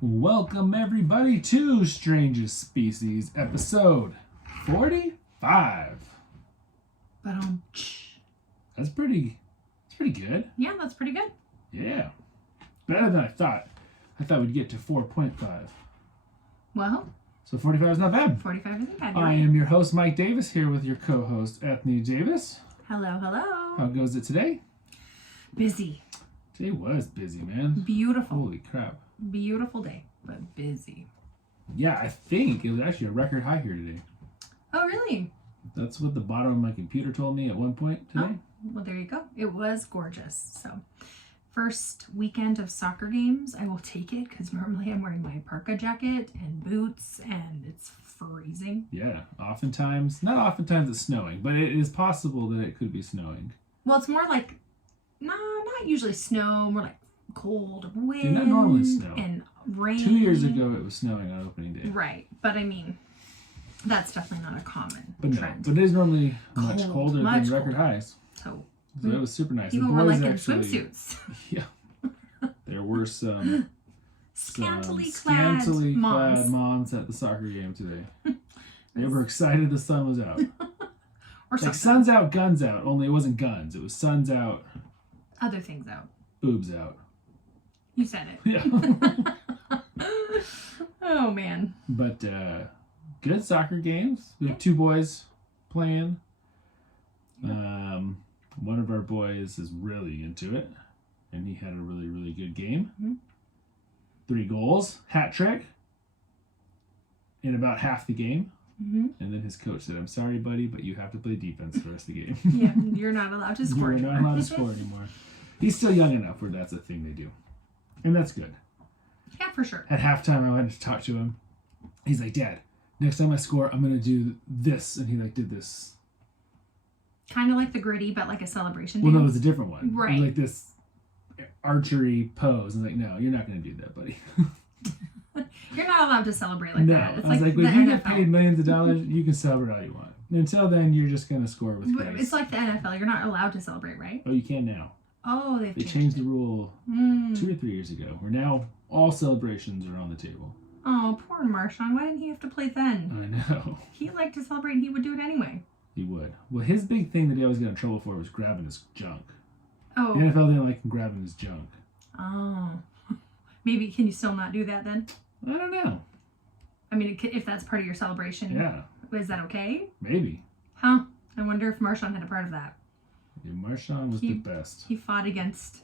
Welcome everybody to Strangest Species episode 45. But That's pretty good. yeah, that's pretty good. Yeah. Better than I thought. I thought we'd get to 4.5. Well, So 45 is not bad. 45 isn't bad. I am your host Mike Davis here with your co-host Ethne Davis. Hello. How goes it today? Busy. Today was busy, man. Beautiful. Holy crap. Beautiful day, but busy. Yeah, I think it was actually a record high here today. Oh, really? That's what the bottom of my computer told me at one point today. Oh, well, there you go. It was gorgeous. So, first weekend of soccer games, I will take it because normally I'm wearing my parka jacket and boots and it's freezing. Yeah, not oftentimes it's snowing, but it is possible that it could be snowing. Well, it's more like, not usually snow, more like cold wind. Dude, not normally snow. And rain. 2 years ago it was snowing on opening day. Right, but I mean, that's definitely not a common But trend. no, but it is normally much colder than much record colder. highs. So It was super nice. people The were boys like in actually, swimsuits. Yeah. There were some Scantily clad clad moms. moms at the soccer game today. They were excited the sun was out. Or Like something. sun's out, guns out. Only it wasn't guns. It was sun's out, Other things out. boobs out. You said it. Yeah. Oh, man. But good soccer games. We have Yeah. two boys playing. One of our boys is really into it, and he had a really, really good game. Mm-hmm. 3 goals, hat trick, in about half the game. Mm-hmm. And then his coach said, "I'm sorry, buddy, but you have to play defense the rest of the game." Yeah, you're not allowed to score You're anymore. not allowed to score anymore. He's still young enough where that's a thing they do. And that's good. Yeah, for sure. At halftime, I went to talk to him. He's like, "Dad, next time I score, I'm going to do this." And he did this. Kind of like the gritty, but like a celebration Well, no, it dance. was a different one. Right. Like this archery pose. And like, "No, you're not going to do that, buddy." You're not allowed to celebrate like No. that. It's I was like, the when you get NFL. paid millions of dollars, you can celebrate all you want. Until then, you're just going to score with But grace. it's like the NFL. You're not allowed to celebrate, right? Oh, you can now. Oh, They changed the rule 2 or 3 years ago, where now all celebrations are on the table. Oh, poor Marshawn. Why didn't he have to play then? I know. He liked to celebrate and he would do it anyway. He would. Well, his big thing that he always got in trouble for was grabbing his junk. Oh. The NFL didn't like him grabbing his junk. Oh. Maybe, can you still not do that then? I don't know. I mean, if that's part of your celebration, Yeah, is that okay? maybe. Huh? I wonder if Marshawn had a part of that. Yeah, Marshawn was the best. He fought against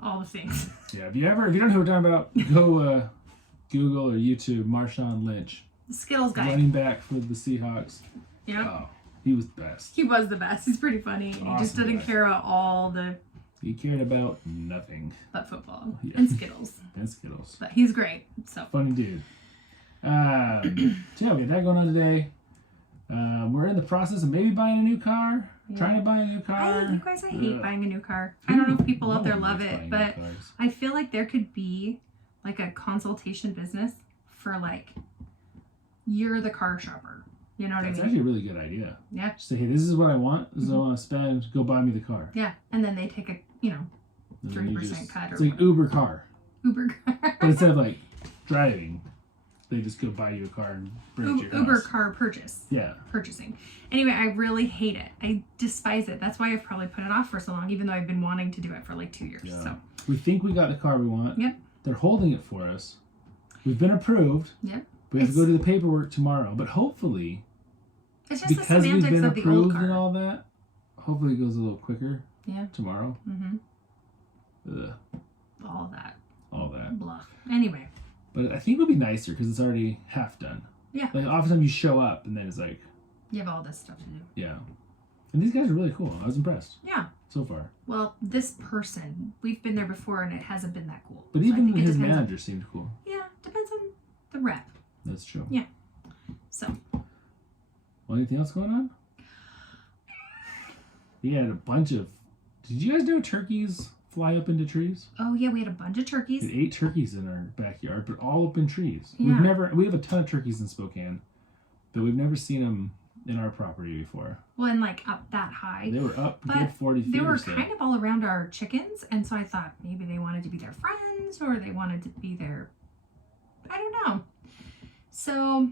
all the things. Yeah, if you don't know who we're talking about, go Google or YouTube Marshawn Lynch. The Skittles guy. Running back for the Seahawks. Yeah. Oh, he was the best. He was the best. He's pretty funny. And he just Awesome didn't guy. care about all the He cared about nothing. but football Yeah. and Skittles. And Skittles. But he's great. So Funny dude. So yeah, we got that going on today. We're in the process of maybe buying a new car. Yeah. Trying to buy a new car. I hate buying a new car. I don't know if people out there No one love likes it, buying new but cars. I feel like there could be like a consultation business for like, you're the car shopper. You know what That's I mean? actually a really good idea. Yeah. Just say, hey, this is what I want. This is what I want to spend. Go buy me the car. Yeah. And then they take a, And then you 3% cut or It's like whatever. Uber car. Uber car. But instead of like driving, they just go buy you a car and bring it to your Uber house. car purchase. Yeah. Purchasing. Anyway, I really hate it. I despise it. That's why I've probably put it off for so long, even though I've been wanting to do it for like 2 years. Yeah. So We think we got the car we want. Yep. They're holding it for us. We've been approved. Yep. We have to go to the paperwork tomorrow. But hopefully, It's just the because we've semantics been of the old approved car. and all that, hopefully it goes a little quicker Yeah. tomorrow. Mm-hmm. Ugh, All that. all that. Blah. Anyway. But I think it'll be nicer because it's already half done. Yeah. Like oftentimes you show up and then it's like, You have all this stuff to do. yeah. And these guys are really cool. I was impressed Yeah. so far. Well, this person, we've been there before and it hasn't been that cool. But So I even think it his depends on- manager seemed cool. Yeah, depends on the rep. That's true. Yeah. So. Well, anything else going on? He had a bunch of. Did you guys know turkeys fly up into trees? Oh yeah, we had a bunch of turkeys. We had 8 turkeys in our backyard, but all up in trees. Yeah. We have a ton of turkeys in Spokane, but we've never seen them in our property before. Well, and like up that high. They were up a But good 40 feet They were or so. kind of all around our chickens, and so I thought maybe they wanted to be their friends or they wanted to be their I don't know. So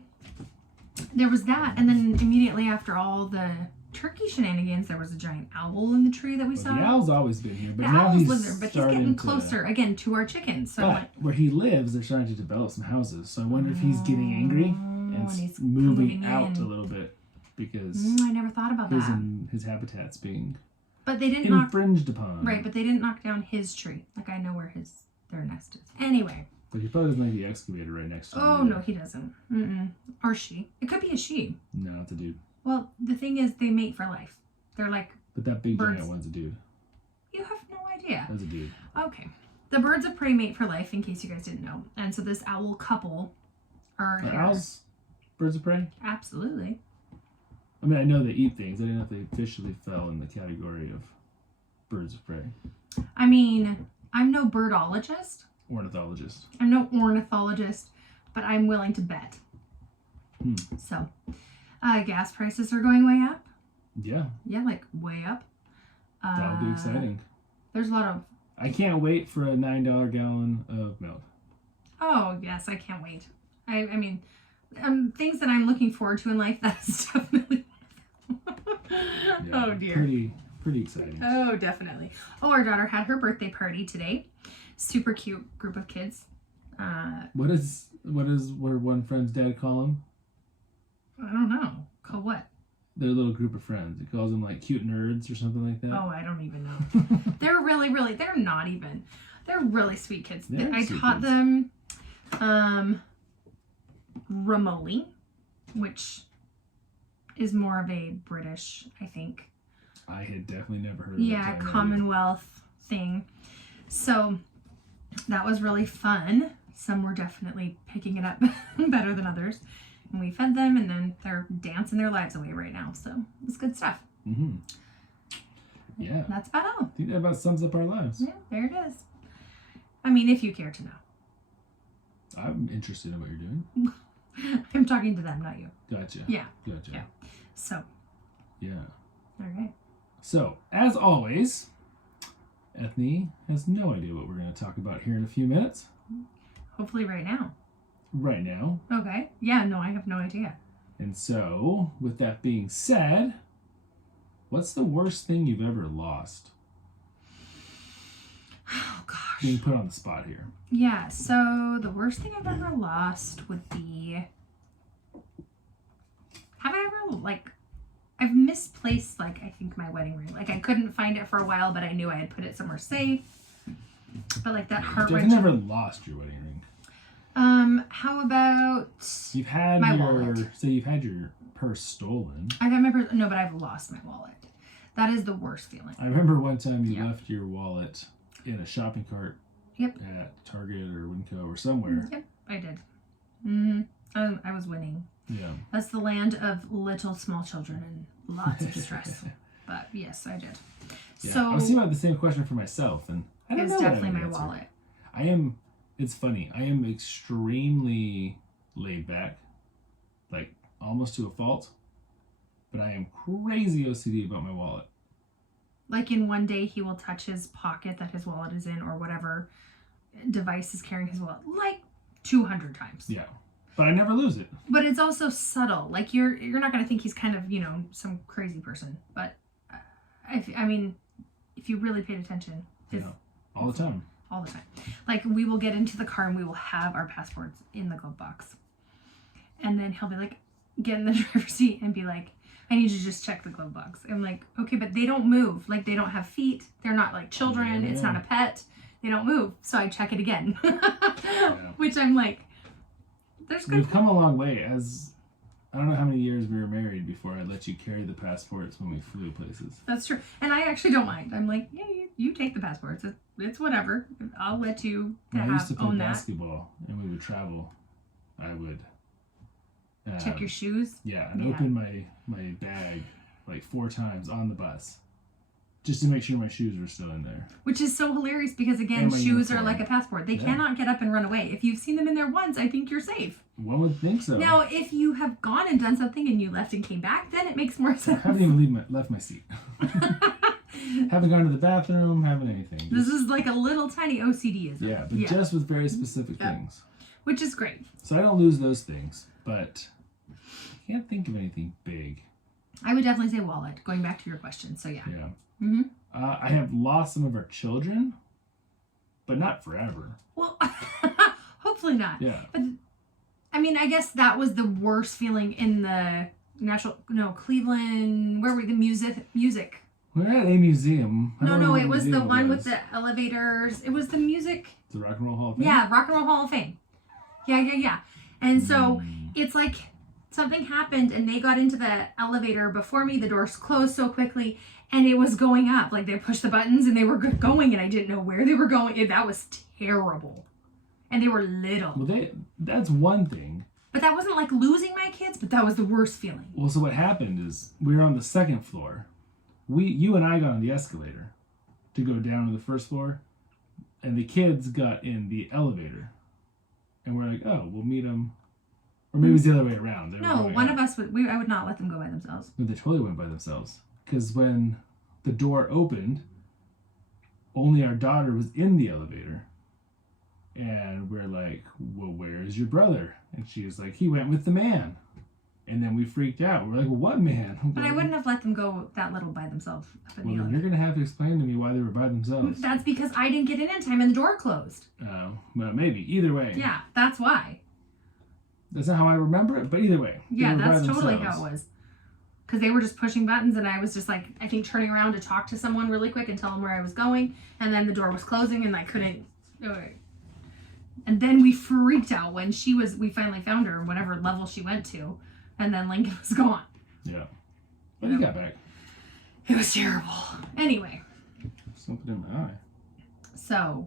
there was that, and then immediately after all the turkey shenanigans, there was a giant owl in the tree that we saw. The owl's always been here, but The now owls he's live there, but he's getting closer again to our chickens. So But where he lives, they're starting to develop some houses. So I wonder if he's getting angry and he's moving coming out in. a little bit because I never thought about that. his habitat's being But they didn't knock infringed upon. right. But they didn't knock down his tree. Like I know where their nest is. Anyway. But he probably doesn't like the excavator right next to him. Oh no, he doesn't. Or she. It could be a she. No, it's a dude. Well, the thing is, they mate for life. They're like. But that big birds. giant one's a dude. You have no idea. That's a dude. Okay. The birds of prey mate for life, in case you guys didn't know. And so this owl couple are here. Owls birds of prey? Absolutely. I mean, I know they eat things. I didn't know if they officially fell in the category of birds of prey. I mean, I'm no birdologist. Ornithologist. I'm no ornithologist, but I'm willing to bet. So, gas prices are going way up. Yeah. Yeah, like way up. That'll be exciting. There's a lot of... I can't wait for a $9 gallon of milk. Oh, yes, I can't wait. I mean, things that I'm looking forward to in life, that's definitely one of them. Yeah, Oh, dear. Pretty exciting. Oh, definitely. Oh, our daughter had her birthday party today. Super cute group of kids. What is where one friend's dad call them? I don't know. Call what? Their little group of friends. He calls them like cute nerds or something like that. Oh, I don't even know. They're really, they're not even. They're really sweet kids. I taught them Ramoli, which is more of a British, I think. I had definitely never heard of Yeah, Commonwealth thing. So that was really fun. Some were definitely picking it up better than others. And we fed them, and then they're dancing their lives away right now. So it's good stuff. Mm-hmm. Yeah. That's about all. I think that about sums up our lives. Yeah, there it is. I mean, if you care to know. I'm interested in what you're doing. I'm talking to them, not you. Gotcha. Yeah. Gotcha. Yeah. So. Yeah. All right. So, as always, Ethne has no idea what we're going to talk about here in a few minutes. Hopefully right now. Right now. Okay. Yeah, no, I have no idea. And so, with that being said, what's the worst thing you've ever lost? Oh, gosh. Being put on the spot here. Yeah, so the worst thing I've ever lost would be... Have I ever, I've misplaced, I think my wedding ring. I couldn't find it for a while, but I knew I had put it somewhere safe. But, that heart-wrenching... You've never lost your wedding ring. How about... You've had my wallet. So you've had your purse stolen. I've had my purse... No, but I've lost my wallet. That is the worst feeling. I remember one time you left your wallet in a shopping cart Yep. at Target or Winco or somewhere. Yep, I did. Mm-hmm. I was winning. Yeah. That's the land of little small children and lots of stress. But yes, I did. Yeah. So I was thinking about the same question for myself, and I don't know. It's what definitely I would my answer. wallet. It's funny. I am extremely laid back, almost to a fault. But I am crazy OCD about my wallet. In one day, he will touch his pocket that his wallet is in, or whatever device is carrying his wallet, 200 times. Yeah, but I never lose it. But it's also subtle. You're not gonna think he's kind of some crazy person. But if you really paid attention, All the time. All the time. We will get into the car and we will have our passports in the glove box, and then he'll be get in the driver's seat and be I need you to just check the glove box. I'm okay, but they don't move. They don't have feet. They're not children. Yeah. It's not a pet. They don't move. So I check it again. Which I'm there's good. We've come a long way. I don't know how many years we were married before I let you carry the passports when we flew places. That's true. And I actually don't mind. I'm yeah, you take the passports. It's whatever. I'll let you when I used to play own basketball and we would travel, I would check your shoes. Yeah, and open my bag 4 times on the bus, just to make sure my shoes were still in there. Which is so hilarious because again, shoes are like a passport. They cannot get up and run away. If you've seen them in there once, I think you're safe. One would think so. Now, if you have gone and done something and you left and came back, then it makes more sense. I haven't even left my seat. Haven't gone to the bathroom. Haven't anything. This is a little tiny OCD, isn't it? Yeah, but just with very specific things. which is great. So I don't lose those things, but I can't think of anything big. I would definitely say wallet, going back to your question. So yeah. Yeah. Mm-hmm. I have lost some of our children, but not forever. Well, hopefully not. Yeah. But I mean, I guess that was the worst feeling in the Cleveland, where were we, the music. We're at a museum. No, it was the one with the elevators. It was the music. The Rock and Roll Hall of Fame? Yeah, Rock and Roll Hall of Fame. Yeah. And so it's like something happened and they got into the elevator before me. The doors closed so quickly and it was going up. Like they pushed the buttons and they were going and I didn't know where they were going. That was terrible. And they were little. Well, that's one thing. But that wasn't like losing my kids, but that was the worst feeling. Well, so what happened is we were on the second floor. You and I got on the escalator to go down to the first floor, and the kids got in the elevator. And we're like, oh, we'll meet them. Or maybe it's the other way around. No, one of us I would not let them go by themselves. No, they totally went by themselves. Because when the door opened, only our daughter was in the elevator. And we're like, well, where's your brother? And she's like, he went with the man. And then we freaked out. We're like, well, what man? But I wouldn't have let them go that little by themselves. Well, then you're going to have to explain to me why they were by themselves. That's because I didn't get in time and the door closed. Oh, well, maybe. Either way. Yeah, that's why. That's not how I remember it, but either way. Yeah, that's totally how it was. Because they were just pushing buttons and I was just like, I think turning around to talk to someone really quick and tell them where I was going. And then the door was closing and I couldn't. And then we freaked out when we finally found her, whatever level she went to. And then Lincoln was gone. Yeah. But he got back. It was terrible. Anyway. Something in my eye. So,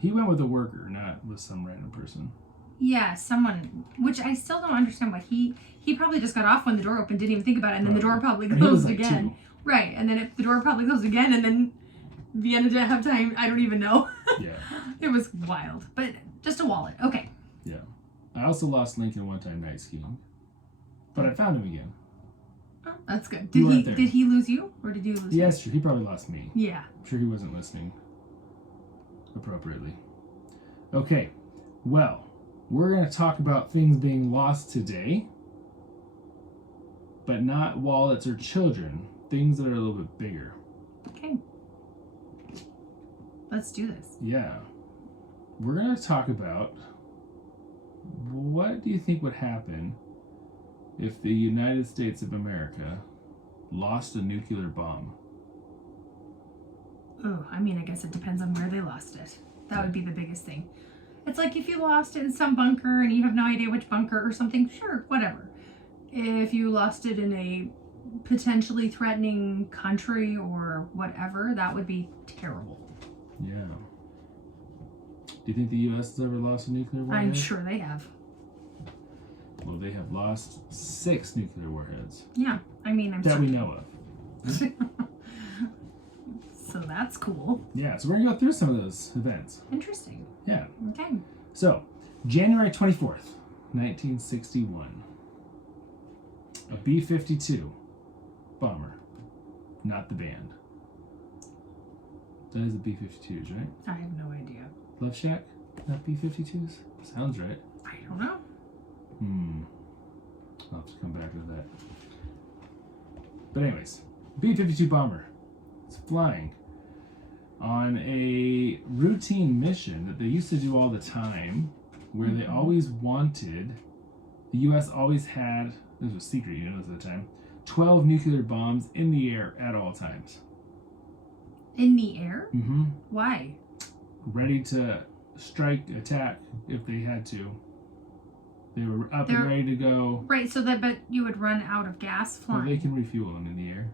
he went with a worker, not with some random person. Yeah, someone, which I still don't understand why he probably just got off when the door opened, didn't even think about it, and then the door probably closed again. 2. Right, and then the door probably closed again, and then the end of halftime, I don't even know. Yeah. It was wild, but just a wallet. Okay. Yeah. I also lost Lincoln one time night skiing. But I found him again. Oh, that's good. Did he lose you? Or did you lose him? Yeah, that's true. He probably lost me. Yeah. I'm sure he wasn't listening appropriately. Okay. Well, we're going to talk about things being lost today. But not wallets or children. Things that are a little bit bigger. Okay. Let's do this. Yeah. We're going to talk about what do you think would happen if the United States of America lost a nuclear bomb? Oh, I mean, I guess it depends on where they lost it. That would be the biggest thing. It's like if you lost it in some bunker and you have no idea which bunker or something, sure, whatever. If you lost it in a potentially threatening country or whatever, that would be terrible. Yeah. Do you think the U.S. has ever lost a nuclear warhead? I'm sure they have. Well, they have lost 6 nuclear warheads. Yeah, I mean, that we know of. So that's cool. Yeah, so we're going to go through some of those events. Interesting. Yeah. Okay. So, January 24th, 1961. A B-52 bomber. Not the band. That is the B-52s, right? I have no idea. Love Shack? Not B-52s? Sounds right. I don't know. I'll have to come back to that. But anyways, B-52 bomber. It's flying on a routine mission that they used to do all the time, where they always wanted, the U.S. always had, this was secret, you know this at the time, 12 nuclear bombs in the air at all times. In the air? Mm-hmm. Why? Ready to strike, attack if they had to. They were up and ready to go. Right, so that, but you would run out of gas flying. Well, they can refuel them in the air.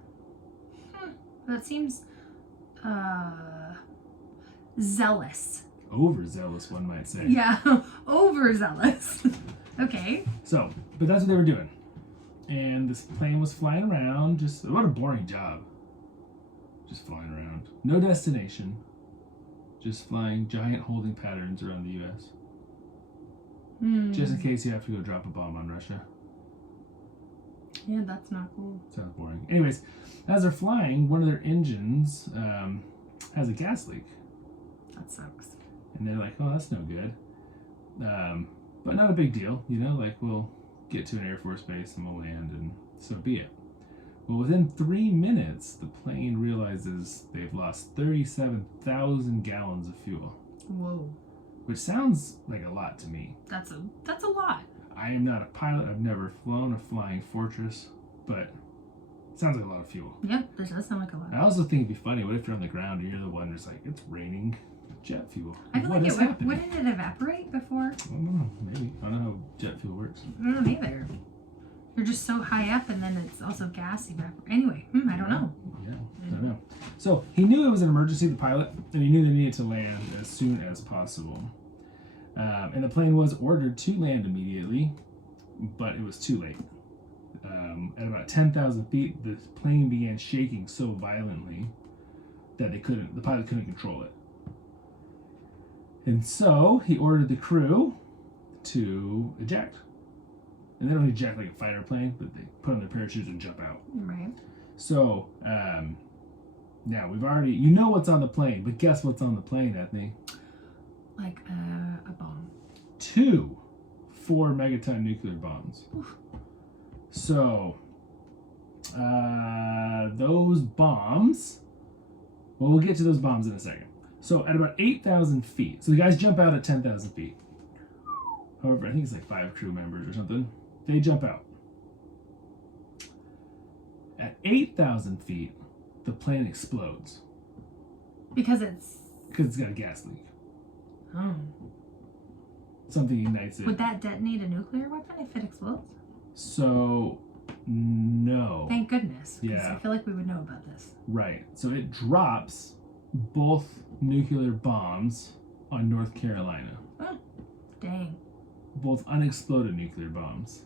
That seems, zealous. Overzealous, one might say. Yeah, overzealous. Okay. So, but that's what they were doing. And this plane was flying around. Just, what a boring job. Just flying around. No destination. Just flying giant holding patterns around the U.S. Just in case you have to go drop a bomb on Russia. Yeah, that's not cool. Sounds boring. Anyways, as they're flying, one of their engines has a gas leak. That sucks. And they're like, oh, that's no good. But not a big deal, you know, like we'll get to an Air Force base and we'll land and so be it. Well, within 3 minutes, the plane realizes they've lost 37,000 gallons of fuel. Whoa. Which sounds like a lot to me. That's a lot. I am not a pilot. I've never flown a flying fortress, but it sounds like a lot of fuel. Yeah, that does sound like a lot. I also think it'd be funny. What if you're on the ground and you're the one that's like, it's raining jet fuel? I feel what like is it happening? wouldn't it evaporate before? I don't know. Maybe. I don't know how jet fuel works. I don't know either. You're just so high up, and then it's also gas evaporate. Anyway, I don't know. Yeah, I don't know. So he knew it was an emergency, the pilot, and he knew they needed to land as soon as possible. And the plane was ordered to land immediately, but it was too late. At about 10,000 feet, the plane began shaking so violently that the pilot couldn't control it. And so he ordered the crew to eject. And they don't eject like a fighter plane, but they put on their parachutes and jump out. Right. So, now we've already, you know what's on the plane, but guess what's on the plane, Ethne? Like a bomb. 2 4-megaton nuclear bombs. Oof. So, those bombs, well, we'll get to those bombs in a second. So, at about 8,000 feet, so the guys jump out at 10,000 feet. However, I think it's like 5 crew members or something. They jump out. At 8,000 feet, the plane explodes. Because it's got a gas leak. Oh. Something ignites it. Would that detonate a nuclear weapon if it explodes? So, no. Thank goodness. 'Cause Yeah. I feel like we would know about this. Right. So it drops both nuclear bombs on North Carolina. Oh, dang. Both unexploded nuclear bombs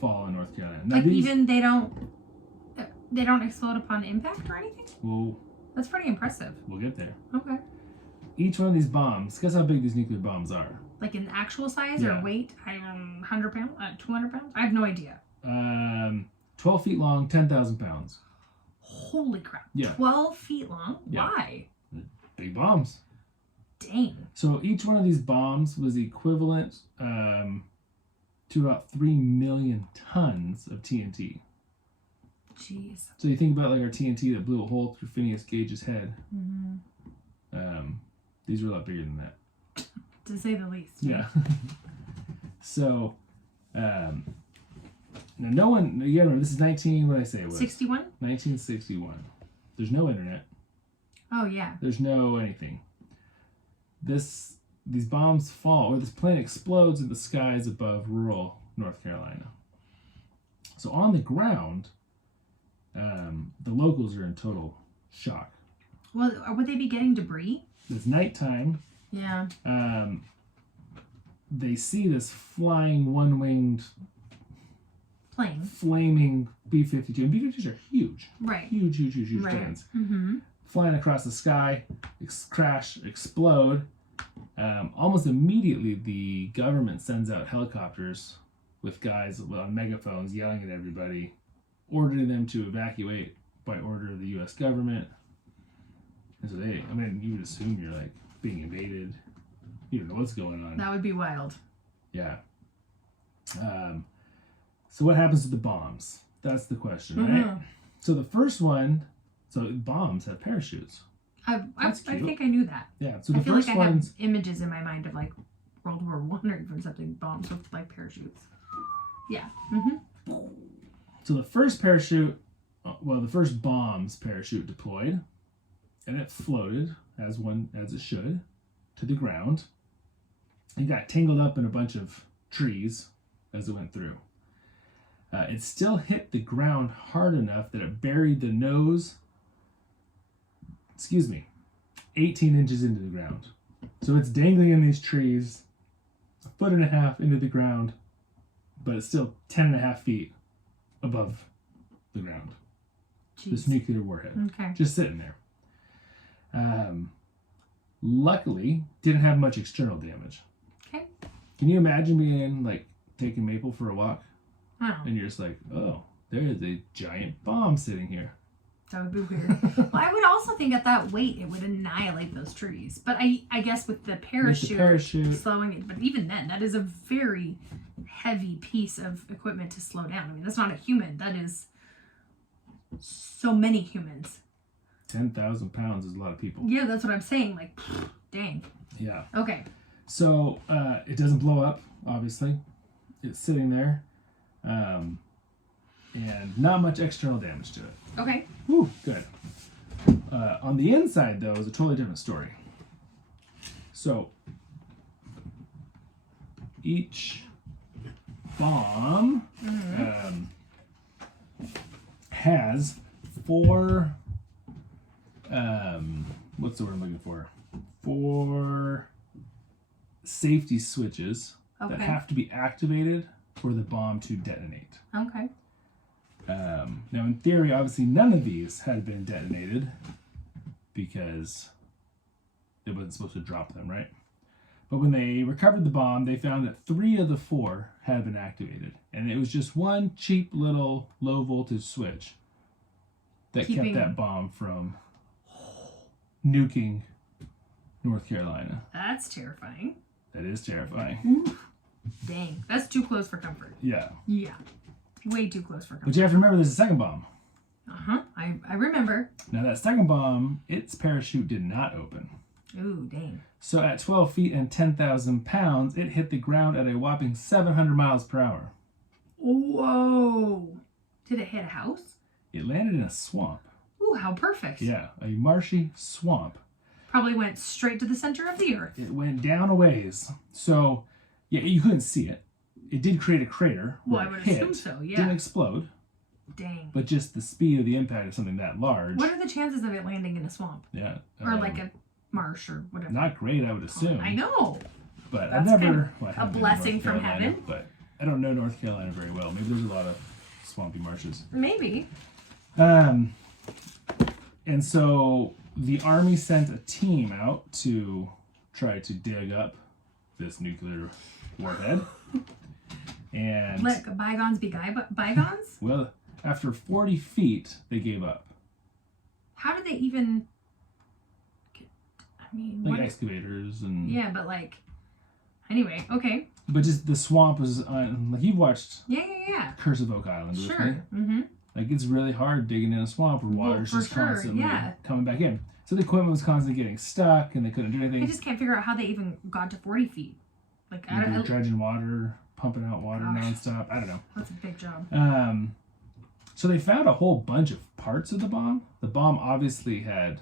fall on North Carolina. Now Like even they don't explode upon impact or anything? That's pretty impressive. We'll get there. Okay. Each one of these bombs, guess how big these nuclear bombs are? Like in actual size Yeah. or weight? 100 pounds? 200 pounds? I have no idea. 12 feet long, 10,000 pounds. Holy crap. Yeah. 12 feet long? Yeah. Why? Big bombs. Dang. So each one of these bombs was equivalent to about 3 million tons of TNT. Jeez. So you think about like our TNT that blew a hole through Phineas Gage's head. Mm-hmm. These were a lot bigger than that. To say the least. Yeah. So, now no one, you gotta remember, this is 61? 1961. There's no internet. Oh, yeah. There's no anything. These bombs fall, or this plane explodes in the skies above rural North Carolina. So on the ground, the locals are in total shock. Well, would they be getting debris? It's nighttime. Yeah. They see this flying one-winged Plane. flaming B-52. And B-52s are huge. Right. Huge Right. planes. Mm-hmm. Flying across the sky, crash, explode. Almost immediately, the government sends out helicopters with guys on megaphones yelling at everybody, ordering them to evacuate by order of the U.S. government. And so you would assume you're like being invaded. You don't know what's going on. That would be wild. Yeah. So what happens to the bombs? That's the question, right? So the first one, bombs have parachutes. I That's cute. think I knew that. Yeah. So I the feel first like I have ones, images in my mind of like World War I or even something, bombs with like parachutes. Yeah. Mm-hmm. so the first parachute, the first bomb's parachute deployed, and it floated as it should to the ground. It got tangled up in a bunch of trees as it went through. It still hit the ground hard enough that it buried the nose, 18 inches into the ground. So it's dangling in these trees, 1.5 feet into the ground, but it's still 10.5 feet above the ground. Jeez. This nuclear warhead. Okay. Just sitting there. Luckily, didn't have much external damage. Okay. Can you imagine being like taking Maple for a walk Wow. and you're just like, oh, there is a giant bomb sitting here. That would be weird. Well, I would also think at that weight, it would annihilate those trees. But I guess with the parachute slowing it, but even then, that is a very heavy piece of equipment to slow down. I mean, that's not a human. That is so many humans. 10,000 pounds is a lot of people. Yeah, that's what I'm saying. Like, dang. Yeah. Okay. So it doesn't blow up, obviously. It's sitting there. And not much external damage to it. Okay. Whew, good. On the inside, though, is a totally different story. So each bomb has 4, what's the word I'm looking for? 4 safety switches that have to be activated for the bomb to detonate. Okay. Now, in theory, obviously, none of these had been detonated because it wasn't supposed to drop them, right? But when they recovered the bomb, they found that 3 of the 4 had been activated. And it was just one cheap little low-voltage switch that kept that bomb from nuking North Carolina. That's terrifying. That is terrifying. Ooh. Dang. That's too close for comfort. Yeah. Yeah. Way too close for comfort. But you have to remember there's a second bomb. Uh-huh. I remember. Now, that second bomb, its parachute did not open. Ooh, dang. So at 12 feet and 10,000 pounds, it hit the ground at a whopping 700 miles per hour. Whoa. Did it hit a house? It landed in a swamp. Ooh, how perfect. Yeah, a marshy swamp. Probably went straight to the center of the earth. It went down a ways. So, yeah, you couldn't see it. It did create a crater. Well, I would assume so, yeah. Didn't explode. Dang. But just the speed of the impact of something that large. What are the chances of it landing in a swamp? Yeah. Or like a marsh or whatever? Not great, I would assume. I know. But That's I've never... kind of well, I a haven't been to blessing North from Carolina, heaven. But I don't know North Carolina very well. Maybe there's a lot of swampy marshes. Maybe. And so the Army sent a team out to try to dig up this nuclear warhead. And Let bygones be bygones? well, after 40 feet, they gave up. How did they even... I mean... Like excavators and... Yeah, but like... Anyway, okay. But just the swamp was... like you've watched Yeah. Curse of Oak Island with me. Sure. Mm-hmm. Like it's really hard digging in a swamp where water's just constantly coming back in. So the equipment was constantly getting stuck and they couldn't do anything. I just can't figure out how they even got to 40 feet. Like, I don't know. Dredging water, pumping out water nonstop. I don't know. That's a big job. So they found a whole bunch of parts of the bomb. The bomb obviously had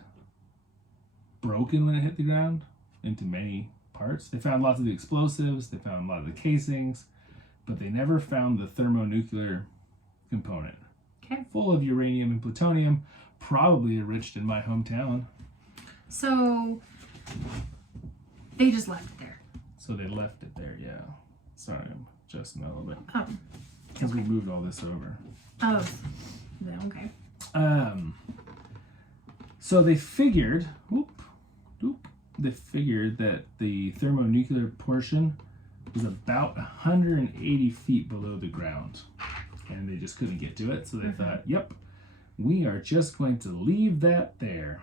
broken when it hit the ground into many parts. They found lots of the explosives. They found a lot of the casings. But they never found the thermonuclear component. Okay. Full of uranium and plutonium, probably enriched in my hometown. So they just left it there. So they left it there, yeah. Sorry, I'm adjusting that a little bit. Oh. Because we moved all this over. Oh. Okay. So they figured, they figured that the thermonuclear portion was about 180 feet below the ground. And they just couldn't get to it. So they thought, yep, we are just going to leave that there.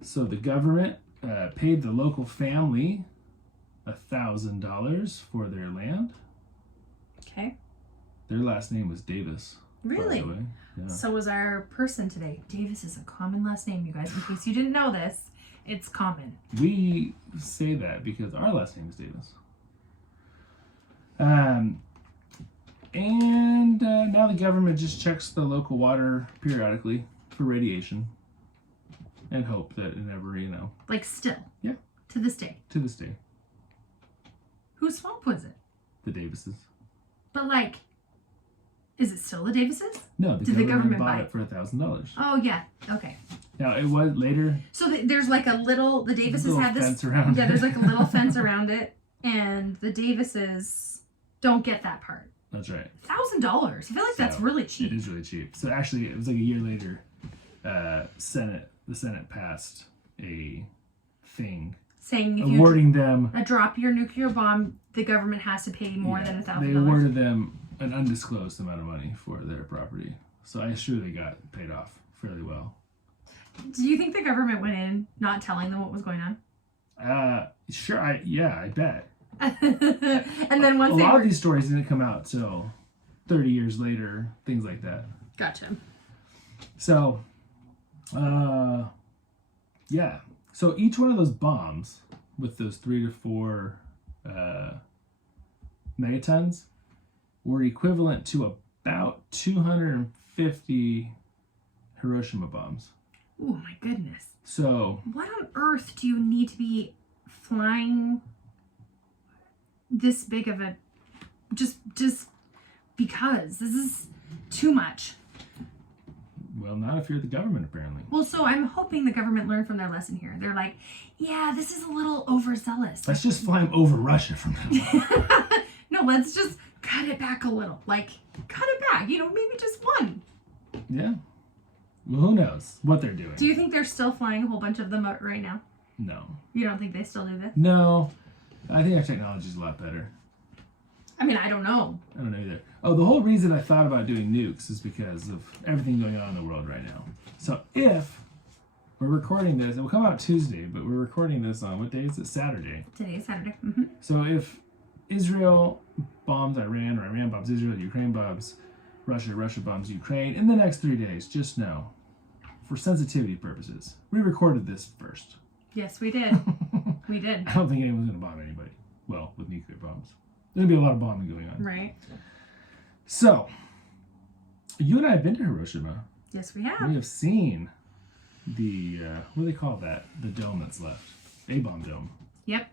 So the government paid the local family $1,000 for their land. Okay. Their last name was Davis. Really? By the way. Yeah. So was our person today. Davis is a common last name, you guys. In case you didn't know this, it's common. We say that because our last name is Davis. And now the government just checks the local water periodically for radiation and hope that it never, Like still? Yeah. To this day? To this day. Whose swamp was it? The Davises. But like, is it still the Davises? No, the government bought it for $1,000. Oh, yeah. Okay. Now, it was later... So there's like a little... The Davises had this... fence around Yeah, there's like a little fence around it. And the Davises don't get that part. That's right. $1,000. I feel like that's really cheap. It is really cheap. So actually, it was like a year later, the Senate passed a thing saying if awarding them drop your nuclear bomb, the government has to pay more than $1,000. They awarded them an undisclosed amount of money for their property. So I assure they got paid off fairly well. Do you think the government went in not telling them what was going on? Sure. I bet. And then once a lot of these stories didn't come out till 30 years later, things like that. Gotcha. So, yeah. So each one of those bombs with those 3 to 4 megatons were equivalent to about 250 Hiroshima bombs. Oh my goodness. So what on earth do you need to be flying this big of a just because this is too much? Well, not if you're the government, apparently. Well, so I'm hoping the government learned from their lesson here. They're like, yeah, this is a little overzealous. Let's just fly them over Russia from now on. No, let's just cut it back a little. Like, cut it back. Maybe just one. Yeah. Well, who knows what they're doing? Do you think they're still flying a whole bunch of them out right now? No. You don't think they still do this? No. I think our technology is a lot better. I mean, I don't know. I don't know either. Oh, the whole reason I thought about doing nukes is because of everything going on in the world right now. So if we're recording this, it will come out Tuesday, but we're recording this on, what day is it? Saturday. Today is Saturday. Mm-hmm. So if Israel bombs Iran, or Iran bombs Israel, Ukraine bombs Russia, Russia bombs Ukraine, in the next 3 days, just know, for sensitivity purposes, we recorded this first. Yes, we did. We did. I don't think anyone's going to bomb anybody. Well, with nuclear bombs. There's going to be a lot of bombing going on. Right. So, you and I have been to Hiroshima. Yes, we have. We have seen the, what do they call that? The dome that's left. A-bomb dome. Yep.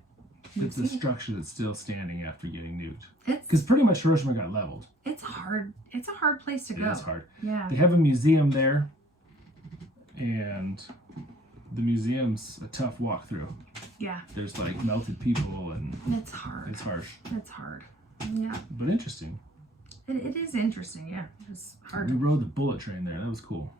It's the structure that's still standing after getting nuked. It's Because pretty much Hiroshima got leveled. It's hard. It's a hard place to go. It is hard. Yeah. They have a museum there, and the museum's a tough walk through. Yeah. There's like melted people, and It's hard. it's harsh. It's hard. Yeah. But interesting. It is interesting. Yeah. It's hard. We rode the bullet train there. That was cool.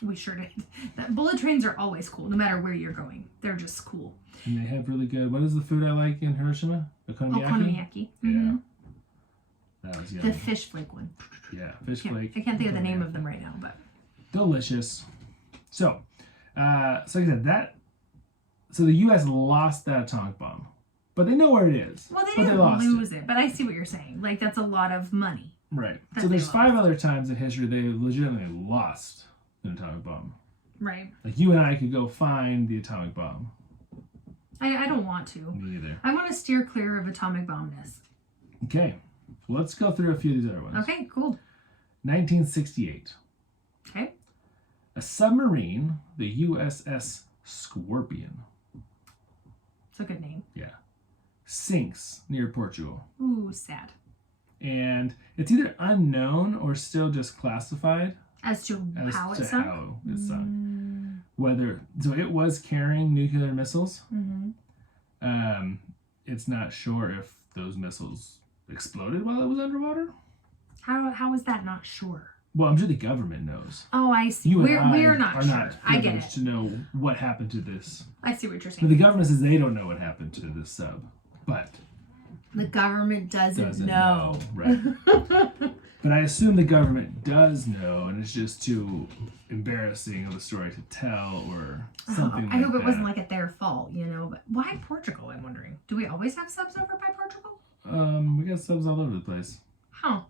We sure did. That bullet trains are always cool, no matter where you're going. They're just cool. And they have really good, what is the food I like in Hiroshima? Okonomiyaki? Okonomiyaki. Mm-hmm. That was yummy. The fish flake one. Yeah, fish flake. I can't think of the name of them right now, but delicious. So, like I said, so the U.S. lost that atomic bomb, but they know where it is. well, they but didn't lost lose it. But I see what you're saying. Like that's a lot of money. Right. that So they there's lost. 5 other times in history they legitimately lost an atomic bomb. Right. Like you and I could go find the atomic bomb. I don't want to. Me either. I want to steer clear of atomic bombness. Okay. Well, let's go through a few of these other ones. Okay. Cool. 1968. Okay. A submarine, the USS Scorpion, It's a good name. sinks near Portugal. Ooh, sad. And it's either unknown or still just classified As to as how to it's sunk. how it's sunk. So it was carrying nuclear missiles. Mm-hmm. It's not sure if those missiles exploded while it was underwater. How is that not sure? Well, I'm sure the government knows. Oh, I see. You and I We're not are sure. not I get privileged it. to know what happened to this. I see what you're But saying. the government says they don't know what happened to this sub, but The government doesn't know. Right. But I assume the government does know, and it's just too embarrassing of a story to tell or something I like hope that. it wasn't like their fault, But why Portugal, I'm wondering? Do we always have subs over by Portugal? We got subs all over the place. Huh.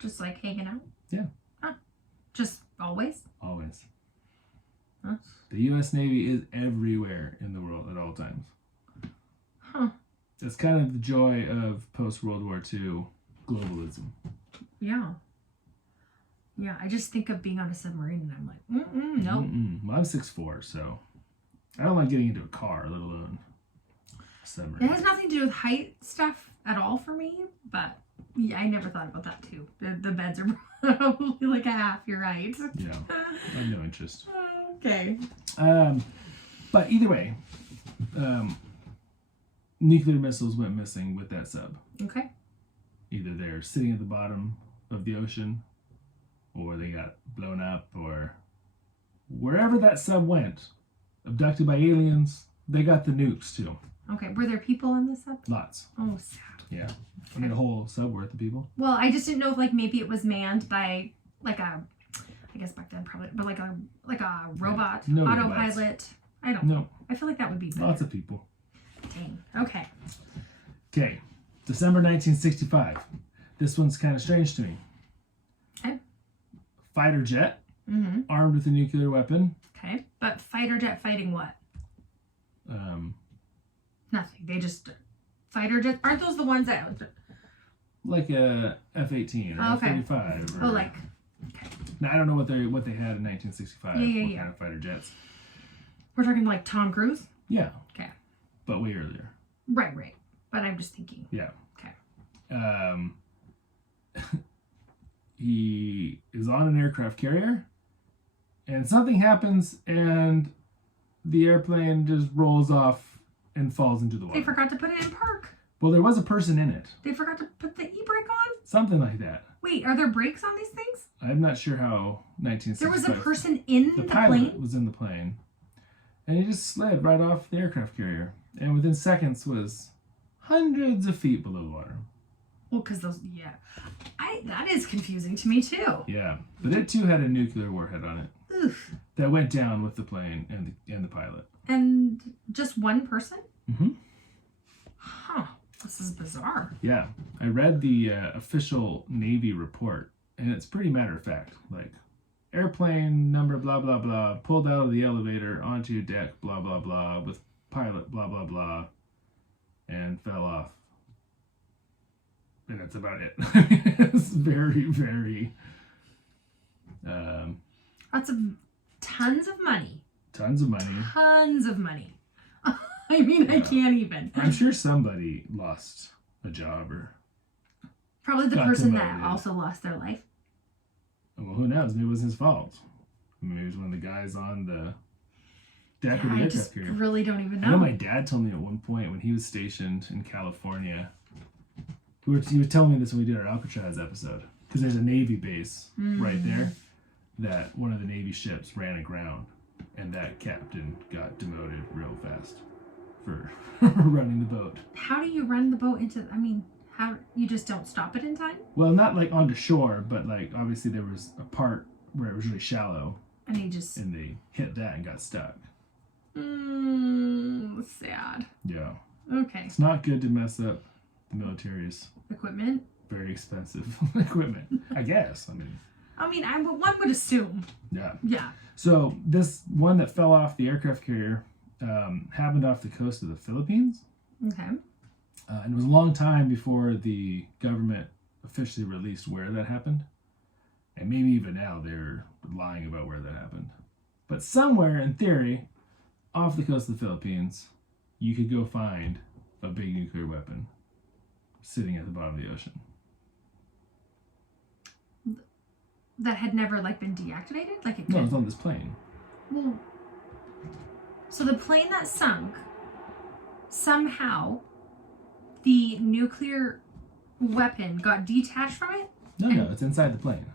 Just like hanging out? Yeah. Huh. Just always? Always. Huh. The U.S. Navy is everywhere in the world at all times. Huh. That's kind of the joy of post-World War II globalism. Yeah. Yeah, I just think of being on a submarine and I'm like, no. Well, I'm 6'4", so I don't like getting into a car, let alone a submarine. It has nothing to do with height stuff at all for me, but yeah, I never thought about that too. The beds are probably like a half your height. Yeah, I have no interest. Okay. But either way, nuclear missiles went missing with that sub. Okay. Either they're sitting at the bottom of the ocean, or they got blown up, or wherever that sub went, abducted by aliens, they got the nukes too. Okay. Were there people on the sub? Lots. Oh, sad. Yeah. I mean, a whole sub worth of people. Well, I just didn't know if maybe it was manned by like a I guess back then probably, but like a robot, No autopilot. robots. I don't. No, I feel like that would be better. lots of people. Dang. Okay. Okay, December 1965. This one's kind of strange to me. Okay. Fighter jet, Mm-hmm. armed with a nuclear weapon. Okay. But fighter jet fighting what? Nothing. They just fighter jets. Aren't those the ones that? Like a F-18 or Okay. F-35. Or, Oh, like. Okay. Now, I don't know what they had in 1965. Yeah. Kind of fighter jets. We're talking like Tom Cruise. Yeah. Okay. But way earlier. Right. But I'm just thinking. Yeah. Okay. He is on an aircraft carrier, and something happens, and the airplane just rolls off and falls into the water. They forgot to put it in park. Well, there was a person in it. They forgot to put the e-brake on. Something like that. Wait, are there brakes on these things? I'm not sure how 1965. There was a person in the pilot plane. was in the plane, and he just slid right off the aircraft carrier, and within seconds was hundreds of feet below water. Well, because those, that is confusing to me too. Yeah, but it too had a nuclear warhead on it Oof. that went down with the plane and the pilot. And just one person? Mm-hmm. Huh. This is bizarre. Yeah, I read the official Navy report, and it's pretty matter of fact. Like, airplane number blah blah blah pulled out of the elevator onto deck blah blah blah with pilot blah blah blah, and fell off. And that's about it. It's very, very. Lots of tons of money. Tons of money. Tons of money. I mean, I can't even. I'm sure somebody lost a job or. Probably the got person that demoted. also lost their life. Well, who knows? Maybe it was his fault. Maybe it was one of the guys on the deck of the I aircraft just carrier. really don't even I know know. my dad told me at one point when he was stationed in California. He was telling me this when we did our Alcatraz episode, because there's a Navy base right there that one of the Navy ships ran aground, and that captain got demoted real fast for running the boat. How do you run the boat into? I mean, how you just don't stop it in time? Well, not like onto shore, but like obviously there was a part where it was really shallow, And he just and they hit that and got stuck. sad. Yeah, Okay. it's not good to mess up the military's Equipment. very expensive equipment. I guess. One would assume. Yeah. Yeah. So this one that fell off the aircraft carrier happened off the coast of the Philippines. Okay. And it was a long time before the government officially released where that happened. And maybe even now they're lying about where that happened. But somewhere, in theory, off the coast of the Philippines, you could go find a big nuclear weapon sitting at the bottom of the ocean. That had never been deactivated? Like it No, could. it's on this plane. Well, so the plane that sunk, somehow the nuclear weapon got detached from it? No, it's inside the plane.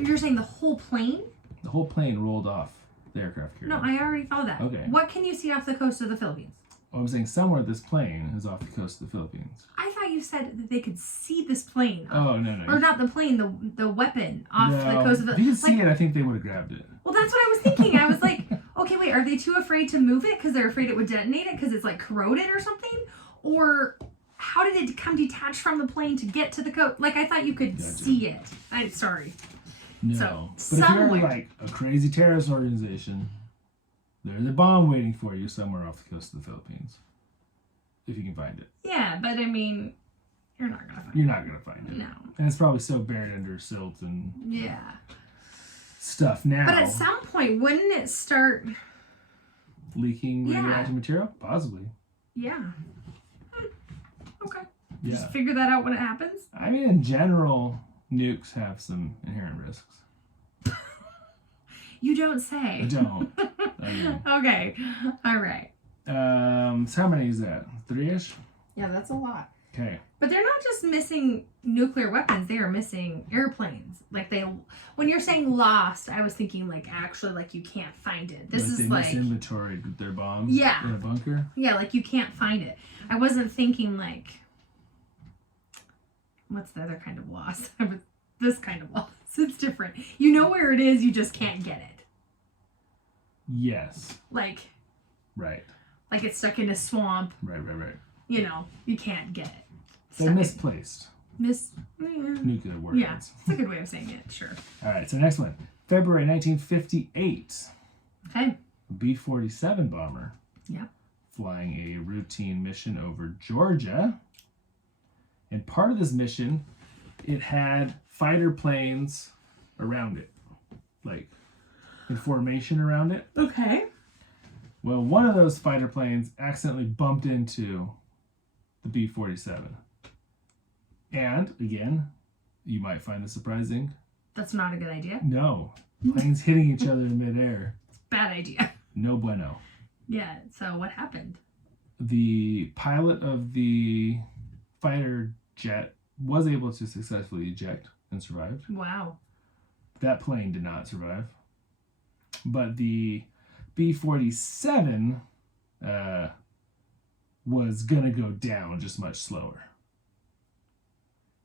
You're saying the whole plane? The whole plane rolled off the aircraft carrier. No, I already followed that. Okay. What can you see off the coast of the Philippines? Well, I'm saying somewhere this plane is off the coast of the Philippines. I thought you said that they could see this plane. Oh, no. Or not the plane, the weapon off the coast of the... If you could see it, I think they would have grabbed it. Well, that's what I was thinking. I was like, okay, wait, are they too afraid to move it because they're afraid it would detonate it because it's corroded or something? Or how did it come detached from the plane to get to the coast? I thought you could see it. I'm sorry. No. So, but if somewhere. you're a crazy terrorist organization, there's a bomb waiting for you somewhere off the coast of the Philippines. If you can find it. Yeah, but I mean, you're not going to find You're not going to find it. No. And it's probably so buried under silt and Yeah. stuff now. But at some point, wouldn't it start... Leaking Yeah. radioactive material? Possibly. Yeah. Okay. Yeah. Just figure that out when it happens? I mean, in general, nukes have some inherent risks. You don't say. I don't. I mean, Okay. All right. so how many is that? 3-ish? Yeah, that's a lot. Okay. But they're not just missing nuclear weapons, they are missing airplanes. When you're saying lost, I was thinking actually you can't find it. This is they misinventoried their bombs Yeah. in a bunker. Yeah, you can't find it. I wasn't thinking what's the other kind of loss? This kind of loss. It's different. You know where it is, you just can't get it. Yes. Like Right. it's stuck in a swamp. Right. You know, you can't get it. They're misplaced. Nuclear warheads. Yeah, it's a good way of saying it, sure. All right, so next one. February 1958. Okay. B-47 bomber. Yeah. Flying a routine mission over Georgia. And part of this mission, it had fighter planes around it. Like, in formation around it. Okay. Well, one of those fighter planes accidentally bumped into the B-47. And, again, you might find this surprising. That's not a good idea. No. Planes hitting each other in midair. Bad idea. No bueno. Yeah, so what happened? The pilot of the fighter jet was able to successfully eject and survived. Wow. That plane did not survive. But the B-47 was going to go down just much slower.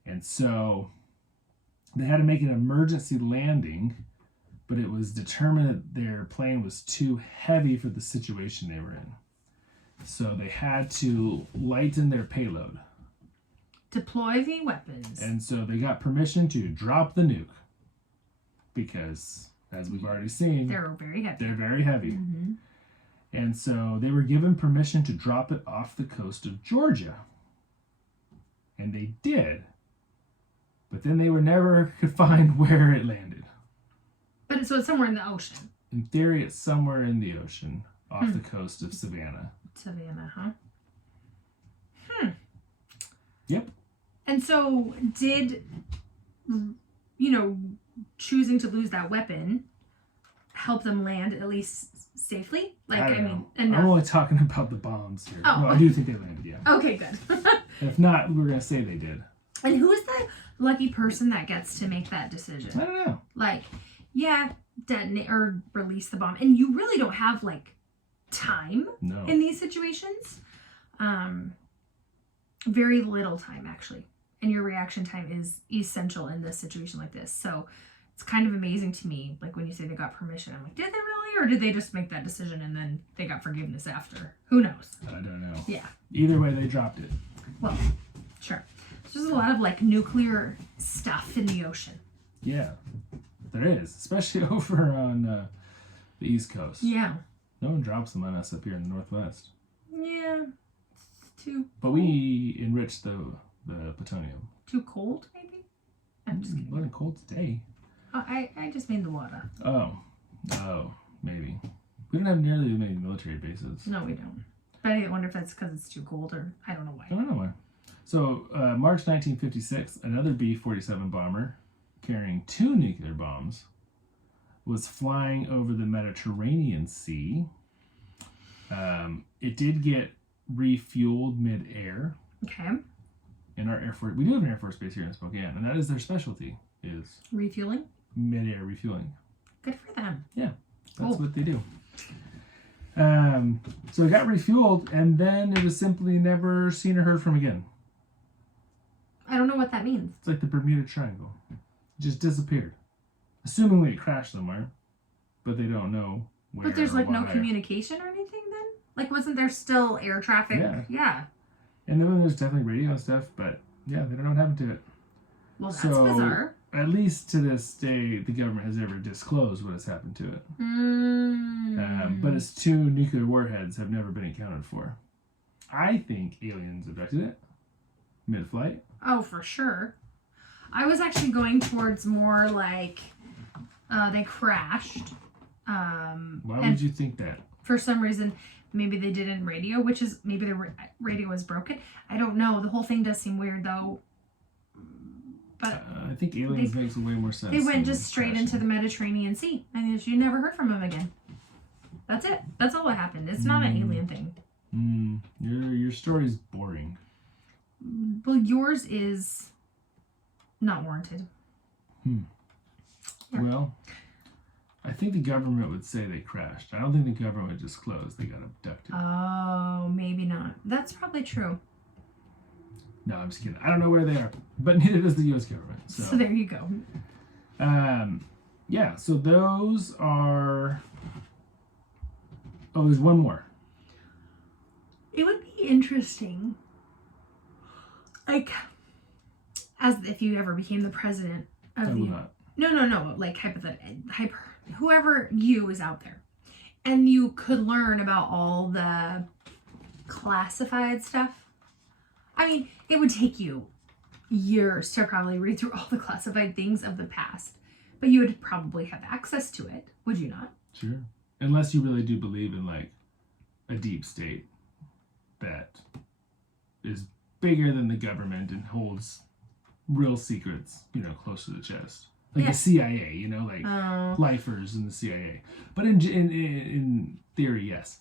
And so they had to make an emergency landing, but it was determined that their plane was too heavy for the situation they were in. So they had to lighten their payload. Deploy the weapons. And so they got permission to drop the nuke. Because, as we've already seen, They're very heavy. They're very heavy. Mm-hmm. And so they were given permission to drop it off the coast of Georgia. And they did. But then they were never could find where it landed. But so it's somewhere in the ocean. In theory, it's somewhere in the ocean off the coast of Savannah. Savannah, huh? Yep. And so did, choosing to lose that weapon help them land at least safely? Like, I don't know. enough. I'm only talking about the bombs here. Oh. No, I do think they landed, yeah. Okay, good. If not, we're going to say they did. And who is the lucky person that gets to make that decision? I don't know. Like, yeah, detonate or release the bomb. And you really don't have, like, time No. in these situations. Very little time, actually. And your reaction time is essential in this situation like this. So it's kind of amazing to me, like when you say they got permission, I'm like, did they really? Or did they just make that decision and then they got forgiveness after? Who knows? I don't know. Yeah. Either way, they dropped it. Well, sure. There's a lot of like nuclear stuff in the ocean. Yeah, there is, especially over on the East Coast. Yeah. No one drops them on us up here in the Northwest. Yeah. It's too But we enrich the plutonium. too cold, maybe? I'm just It kidding. wasn't cold today. Oh, I just mean the water. Oh, maybe. We don't have nearly as many military bases. No, we don't. But I wonder if that's because it's too cold or I don't know why. I don't know why. So, March 1956, another B-47 bomber carrying 2 nuclear bombs was flying over the Mediterranean Sea. It did get refueled mid-air. Okay. In our Air Force, we do have an Air Force base here in Spokane, and that is their specialty, is Refueling? mid-air refueling. Good for them. Yeah, that's Cool. what they do. So it got refueled, and then it was simply never seen or heard from again. I don't know what that means. It's like the Bermuda Triangle. It just disappeared. Assumingly it crashed somewhere, but they don't know where. But there's or like no why. communication or anything then? Like wasn't there still air traffic? Yeah. And then there's definitely radio and stuff, but yeah, they don't know what happened to it. Well, that's So, bizarre. At least to this day, the government has ever disclosed what has happened to it. But its 2 nuclear warheads have never been accounted for. I think aliens abducted it mid-flight. Oh, for sure. I was actually going towards more like they crashed. Why and would you think that? for some reason, maybe they didn't radio, which is maybe the radio was broken. I don't know. The whole thing does seem weird though. But I think aliens makes way more sense. they went than just straight crashing. into the Mediterranean Sea, and you never heard from them again. That's it. That's all that happened. It's not an alien thing. Your story's boring. Well, yours is not warranted. Yeah. Well, I think the government would say they crashed. I don't think the government would disclose they got abducted. Oh, maybe not. That's probably true. No, I'm just kidding. I don't know where they are, but neither does the U.S. government. So there you go. Yeah, so those are... Oh, there's one more. It would be interesting, like, as if you ever became the president of I the... will not. No, like, whoever you is out there. And you could learn about all the classified stuff. I mean, it would take you years to probably read through all the classified things of the past. But you would probably have access to it, would you not? Sure. Unless you really do believe in, like, a deep state that is bigger than the government and holds real secrets, close to the chest. Like the CIA, like lifers in the CIA. But in theory, yes.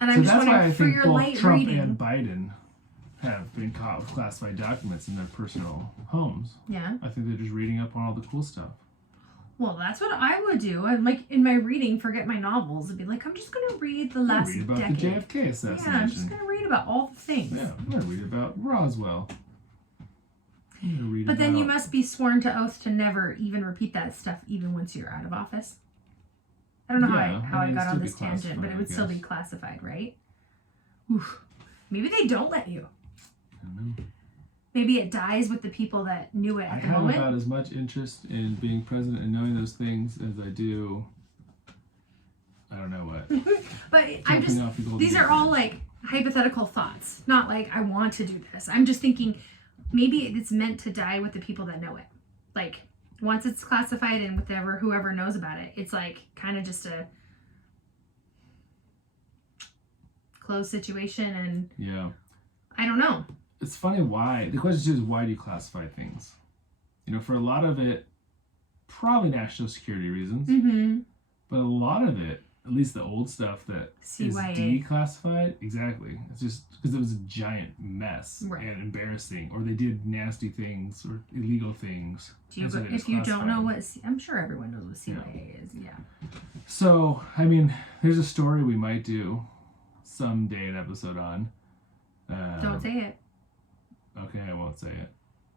And so I'm just that's why I for think your both light Trump reading. and Biden have been caught with classified documents in their personal homes. Yeah. I think they're just reading up on all the cool stuff. Well, that's what I would do. I'd, like, in my reading, forget my novels and be like, I'm just going to read the last read about decade. the JFK assassination. Yeah, I'm just going to read about all the things. Yeah, I'm going to read about Roswell. But then you must be sworn to oath to never even repeat that stuff, even once you're out of office. I don't know how I got on this tangent, but it would still be classified, right? Oof. Maybe they don't let you. I don't know. Maybe it dies with the people that knew it at the moment. I have about as much interest in being president and knowing those things as I do. I don't know what. But I'm just, these are all like hypothetical thoughts, not like I want to do this. I'm just thinking maybe it's meant to die with the people that know it. Like, once it's classified and with whoever knows about it, it's like kind of just a closed situation. And yeah, I don't know. It's funny why. The question is, why do you classify things? For a lot of it, probably national security reasons. Mm-hmm. But a lot of it, at least the old stuff that is declassified, exactly. It's just because it was a giant mess and embarrassing, or they did nasty things or illegal things. If you don't know what, I'm sure everyone knows what CIA is. Yeah. So, I mean, there's a story we might do someday, an episode on. Don't say it. Okay, I won't say it.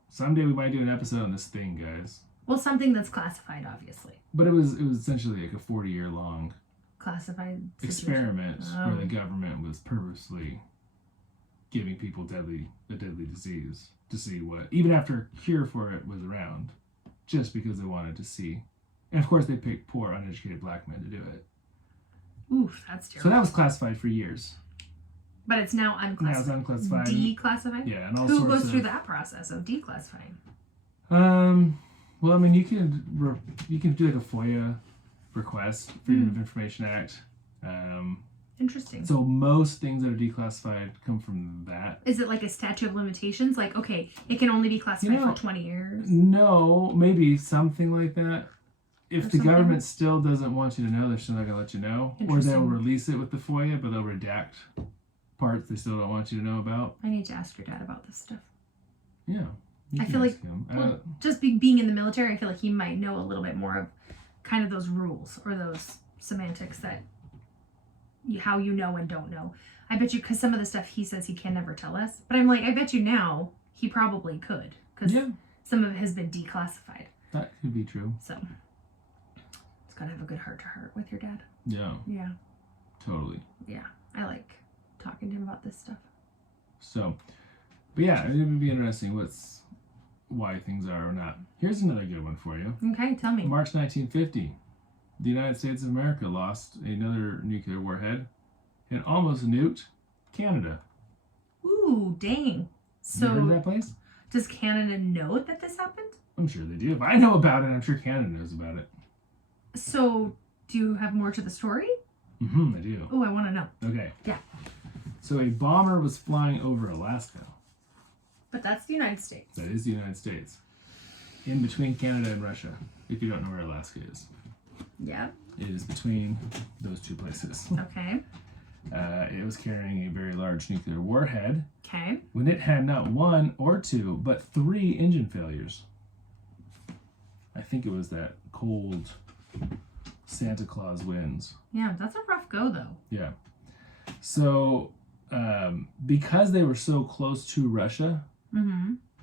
Someday we might do an episode on this thing, guys. Well, something that's classified, obviously. But it was essentially like a 40-year-long classified experiment where the government was purposely giving people a deadly disease to see what, even after a cure for it was around, just because they wanted to see. And of course, they picked poor, uneducated black men to do it. Oof, that's terrible. So that was classified for years. But it's now unclassified. Now it's unclassified. Declassified? Yeah, and all Who sorts goes through that process of declassifying? Well, I mean, you can do like a FOIA request, Freedom of Information Act. Interesting. So most things that are declassified come from that. Is it like a statute of limitations? Like, okay, it can only be classified for 20 years? No, maybe something like that. If the government still doesn't want you to know, they're still not going to let you know. Or they'll release it with the FOIA, but they'll redact parts they still don't want you to know about. I need to ask your dad about this stuff. Yeah. I feel like, just being in the military, I feel like he might know a little bit more of kind of those rules or those semantics that how you know and don't know. I bet you, because some of the stuff he says he can never tell us. But I'm like, I bet you now he probably could, because some of it has been declassified. That could be true. So, it's got to have a good heart-to-heart with your dad. Yeah. Yeah. Totally. Yeah. I like talking to him about this stuff. So, but yeah, it would be interesting why things are or not. Here's another good one for you. Okay, tell me. March 1950, the United States of America lost another nuclear warhead and almost nuked Canada. Ooh, dang. So, you heard of that place? Does Canada know that this happened? I'm sure they do. If I know about it, I'm sure Canada knows about it. So, do you have more to the story? Mm-hmm, I do. Oh, I want to know. Okay. Yeah. So a bomber was flying over Alaska. But that's the United States. That is the United States. In between Canada and Russia, if you don't know where Alaska is. Yeah. It is between those two places. Okay. It was carrying a very large nuclear warhead. Okay. When it had not one or two, but 3 engine failures. I think it was that cold Santa Claus winds. Yeah, that's a rough go, though. Yeah. So, because they were so close to Russia,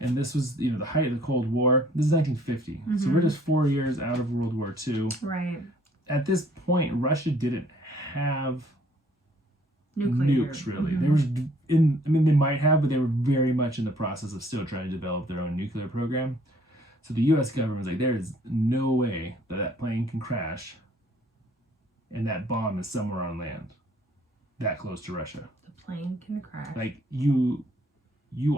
And this was, the height of the Cold War. This is 1950. So we're just 4 years out of World War II. Right. At this point, Russia didn't have Nuclear. nukes, really. They were they might have, but they were very much in the process of still trying to develop their own nuclear program. So the U.S. government was like, there is no way that plane can crash and that bomb is somewhere on land that close to Russia. The plane can crash. Like, you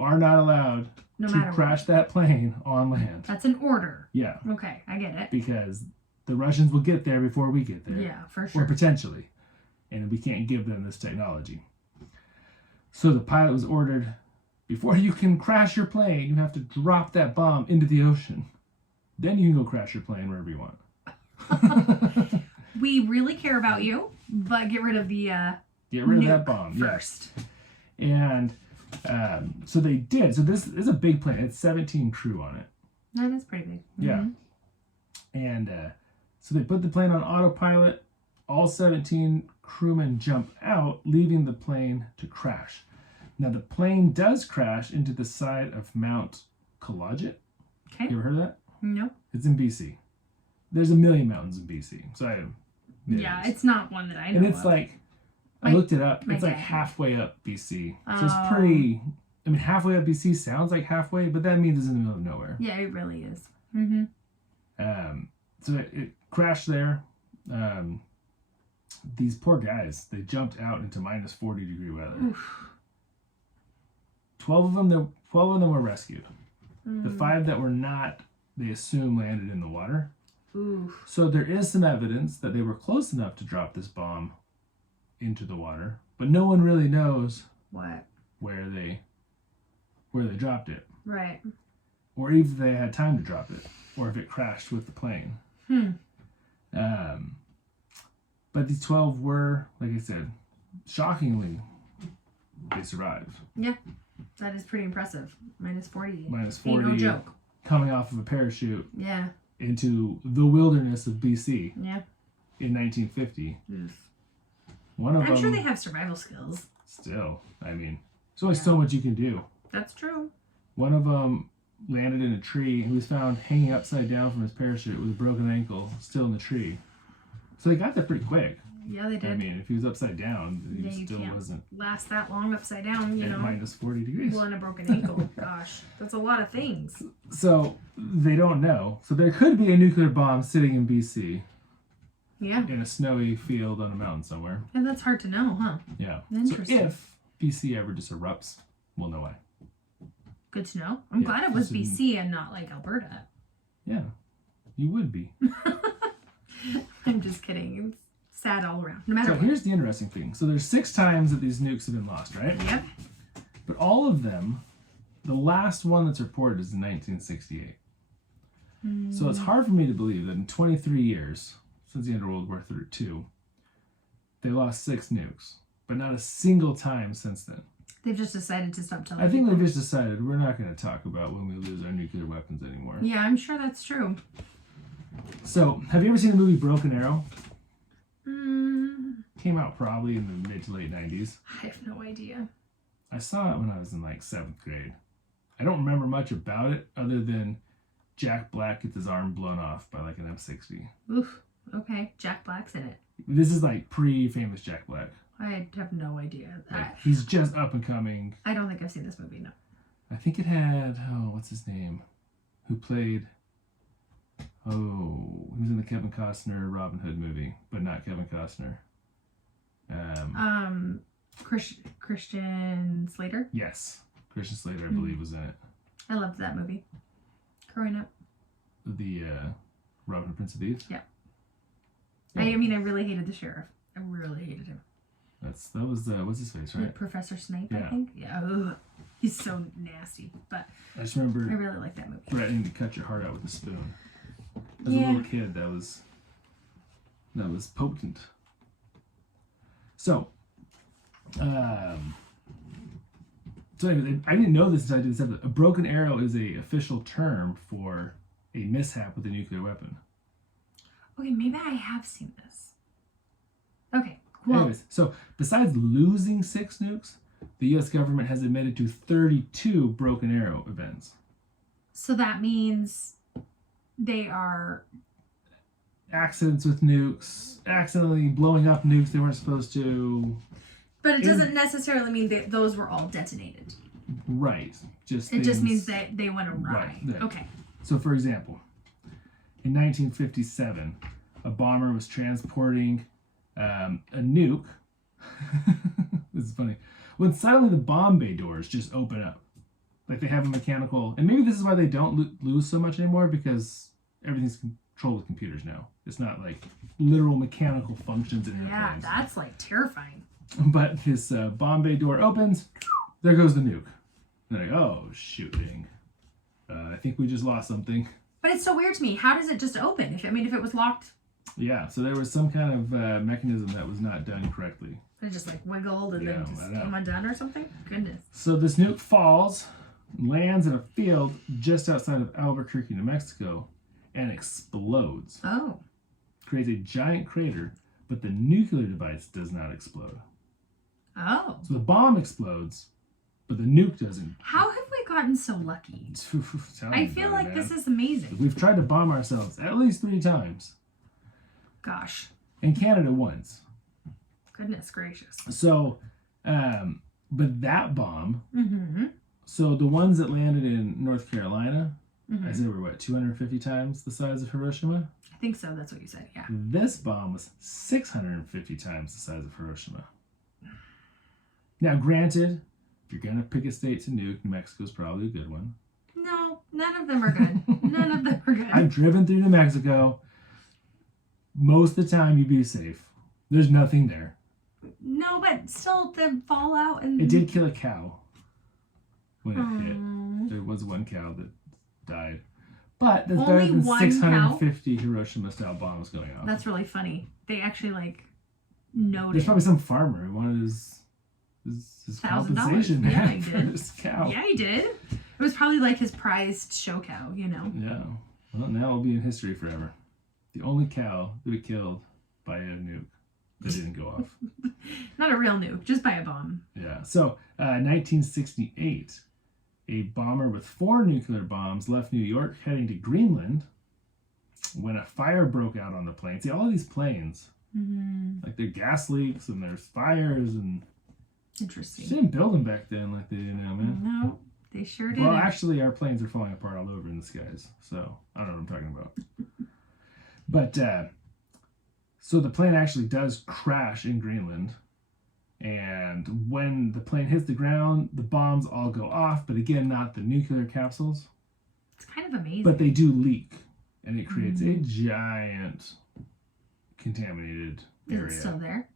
are not allowed to crash that plane on land. That's an order. Yeah. Okay, I get it. Because the Russians will get there before we get there. Yeah, for sure. Or potentially. And we can't give them this technology. So the pilot was ordered, before you can crash your plane, you have to drop that bomb into the ocean. Then you can go crash your plane wherever you want. We really care about you, but get rid of the get rid of that bomb first. Yes. And so they did. So this is a big plane. It's 17 crew on it. That is pretty big. Yeah. And so they put the plane on autopilot. All 17 crewmen jump out, leaving the plane to crash. Now, the plane does crash into the side of Mount Kalajit. Okay. You ever heard of that? No. It's in BC. There's a million mountains in BC. So it's not one that I know And it's of. like, I looked it up. It's like halfway up BC. So it's pretty, halfway up BC sounds like halfway, but that means it's in the middle of nowhere. Yeah, it really is. So it crashed there. These poor guys, they jumped out into minus 40 degree weather. Oof. 12 of them were rescued. The 5 that were not, they assume landed in the water. Oof. So there is some evidence that they were close enough to drop this bomb into the water, but no one really knows where they dropped it. Right. Or if they had time to drop it, or if it crashed with the plane. But these 12 were, like I said, shockingly, they survived. Yeah, that is pretty impressive. Minus 40. Minus 40. Ain't no joke. Coming off of a parachute. Yeah. Into the wilderness of BC. Yeah. In 1950. Oof. I'm sure they have survival skills. Still, there's only so much you can do. That's true. One of them landed in a tree. He was found hanging upside down from his parachute with a broken ankle, still in the tree. So they got there pretty quick. Yeah, they did. If he was upside down, he still wasn't last that long upside down, at minus 40 degrees. Well, and a broken ankle. Gosh, that's a lot of things. So they don't know. So there could be a nuclear bomb sitting in BC. Yeah. In a snowy field on a mountain somewhere. And that's hard to know, huh? Yeah. Interesting. So if BC ever just erupts, we'll know why. Good to know. I'm glad it was BC and not like Alberta. Yeah. You would be. I'm just kidding. It's sad all around. No matter what. Here's the interesting thing. So there's 6 times that these nukes have been lost, right? Yep. But all of them, the last one that's reported is in 1968. So it's hard for me to believe that in 23 years, since the end of World War II, they lost 6 nukes. But not a single time since then. They've just decided to stop telling I think people. they've just decided we're not going to talk about when we lose our nuclear weapons anymore. Yeah, I'm sure that's true. So, have you ever seen the movie Broken Arrow? Came out probably in the mid to late 90s. I have no idea. I saw it when I was in like 7th grade. I don't remember much about it other than Jack Black gets his arm blown off by like an M60. Oof. Okay. Jack Black's in it. This is like pre-famous Jack Black. I have no idea. He's just up and coming. I don't think I've seen this movie, no. I think it had, what's his name? Who played, he was in the Kevin Costner Robin Hood movie, but not Kevin Costner. Christian Slater? Yes. Christian Slater, I believe, was in it. I loved that movie. Growing up. The Robin Hood Prince of Thieves? Yeah. I really hated the sheriff. I really hated him. That was what's his face, right? Professor Snape, yeah. I think. Yeah. Ugh. He's so nasty. But I just remember I really like that movie. Threatening to cut your heart out with a spoon. As a little kid, that was potent. So, anyway, I didn't know this until I did this episode. A broken arrow is a official term for a mishap with a nuclear weapon. Okay, maybe I have seen this. Okay, cool. Anyways, so besides losing 6 nukes, the U.S. government has admitted to 32 broken arrow events. So that means they are... Accidents with nukes, accidentally blowing up nukes they weren't supposed to. But it doesn't necessarily mean that those were all detonated. Right. It just means that they went awry. Right. Okay. So, for example, in 1957, a bomber was transporting a nuke. This is funny. When suddenly the bomb bay doors just open up. Like they have a mechanical... And maybe this is why they don't lose so much anymore, because everything's controlled with computers now. It's not like literal mechanical functions in airplanes. Yeah, that's like terrifying. But this bomb bay door opens. There goes the nuke. They're like, oh, shooting. I think we just lost something. But it's so weird to me. How does it just open? If it was locked... Yeah, so there was some kind of mechanism that was not done correctly. It just like wiggled and then just came undone or something? Goodness. So this nuke falls, lands in a field just outside of Albuquerque, New Mexico, and explodes. Oh. Creates a giant crater, but the nuclear device does not explode. Oh. So the bomb explodes, but the nuke doesn't. How have we gotten so lucky? I feel like this is amazing. We've tried to bomb ourselves at least 3 times. Gosh. And Canada once. Goodness gracious. So, but that bomb, Mm-hmm. so the ones that landed in North Carolina, Mm-hmm. I said were 250 times the size of Hiroshima? I think so, that's what you said, yeah. This bomb was 650 times the size of Hiroshima. Now, granted, if you're going to pick a state to nuke, New Mexico's probably a good one. No, none of them are good. None of them are good. I've driven through New Mexico. Most of the time, you'd be safe. There's nothing there. No, but still, the fallout and... It did kill a cow when it hit. There was one cow that died. But there's better than 650 Hiroshima-style bombs going off. That's really funny. They actually, like, noted. There's probably some farmer who wanted his compensation $1,000. Yeah, back he for did. his cow. Yeah, he did. It was probably, like, his prized show cow, you know? Yeah. Well, now it'll be in history forever. The only cow that we killed by a nuke that didn't go off. Not a real nuke, just by a bomb. Yeah. So, 1968, a bomber with 4 nuclear bombs left New York heading to Greenland when a fire broke out on the plane. See, all of these planes, like there are gas leaks and there's fires and... Interesting. They didn't build them back then like they do now, man. No, they sure didn't. Well, actually, our planes are falling apart all over in the skies, so I don't know what I'm talking about. But, so the plane actually does crash in Greenland, and when the plane hits the ground, the bombs all go off, but again, not the nuclear capsules. It's kind of amazing. But they do leak, and it creates a giant contaminated area. Is it still there?